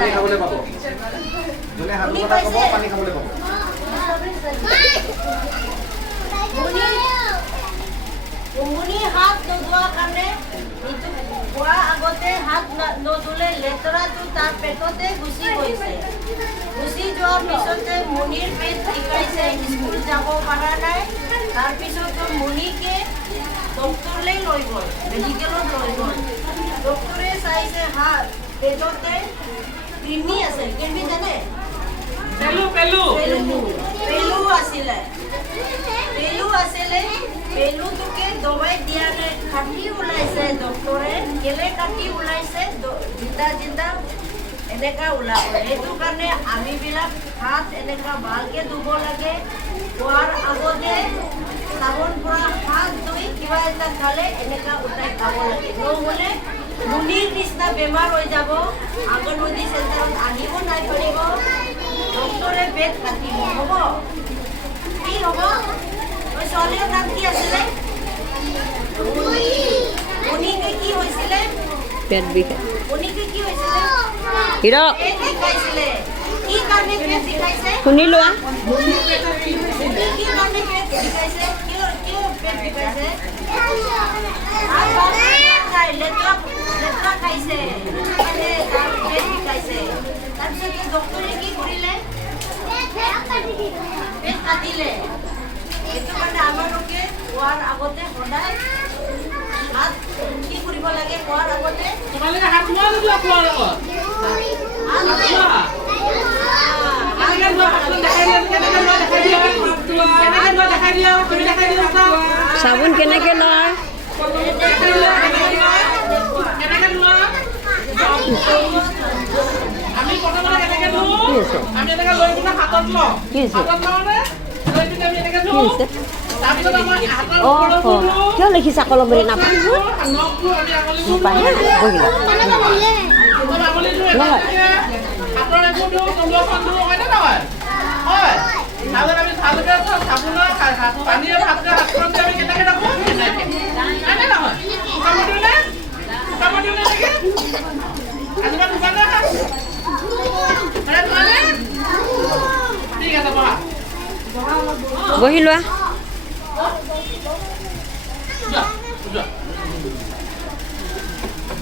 পানী খাবলৈ পাব যোনে হাত কথা ক'ব পানী খাবলৈ পাব উমনি হাত নোধোৱা কাৰণে খোৱা আগতে হাত নোধুলে লেতেৰাটো তাৰ পেটতে গুচি গৈছে গুচি যোৱাৰ পিছতে মুনিৰ পেট বিষাইছে স্কুল যাব পৰা নাই তাৰপিছতো মুনিকে ডক্টৰলৈ লৈ গ'ল মেডিকেলত লৈ গ'ল ডক্টৰে চাইছে হাত পেটতে কৃমি আছে কৃমি জানে পেলু আছিলে পেলুটোকে দবাই দিয়া নাই কাটি ওলাইছে ডক্টৰে কেলে কাটি ওলাইছে জিন্দা এনেকা ওলাব সেইটো কাৰণে আমিবিলাক হাত এনেকা ভালকে ধুব লাগে খোৱাৰ আগতে চাবোন পৰা হাত ধুই কিবা এটা খালে এনেকা উঠাই খাব লাগে নহ'লে মুনিৰ নিচিনা বেমাৰ হৈ যাব অংগনবাদী চেণ্টাৰত আহিব নাই পাৰিব ডক্টৰে বেড কাটিব হ'ব কি হ'ব ছোৱালীৰ নাম কি আছিলে মুনিকে কি হৈছিলে পেট বিষাই মুনিকে কি হৈছিলে হিৰ পেট বিষাইছিলে কি কাৰণে পেট বিষাইছে শুনি লোৱা কি কাৰণে পেট বিষাইছে কিয় পেট বিষাইছে লেতেৰা খাইছে পেট বিষাইছে তাৰপিছত ডক্টৰে কি কৰিলে পেট কাটিলে সেইটো কাৰণে আমালোকে খোৱাৰ আগতে সদায় হাত কি কৰিব লাগে খোৱাৰ আগতে তোমালোকে হাত ধোৱা নোধোৱা খোৱাৰ আগত চাবোন কেনেকে লয় আমি প্ৰথমতে কেনেকে ধুও আমি এনেকে লৈ কিনে হাতত লওঁ হাতত লওঁনে লৈ কিনে আমি এনেকে ধুও তাৰপিছত আমাৰ হাতৰ ওপৰত কিয় লিখিছা কলমেৰে নাপায় নখটো আমি আঙুলি হাতৰ একো দিওঁ তলুৱাখন দিওঁ হয়নে নহয় হয় তাৰপিছত আমি ভালকে চাবোনৰ পানীয়ে ভালকে হাতখন দি আমি কেনেকে ৰাখোঁ কেনেকে হয়নে নহয় শুকাব দিওঁ নে নেকি আজিবা শুকান নে ঠিক আছে বহা বহি লোৱা যোৱা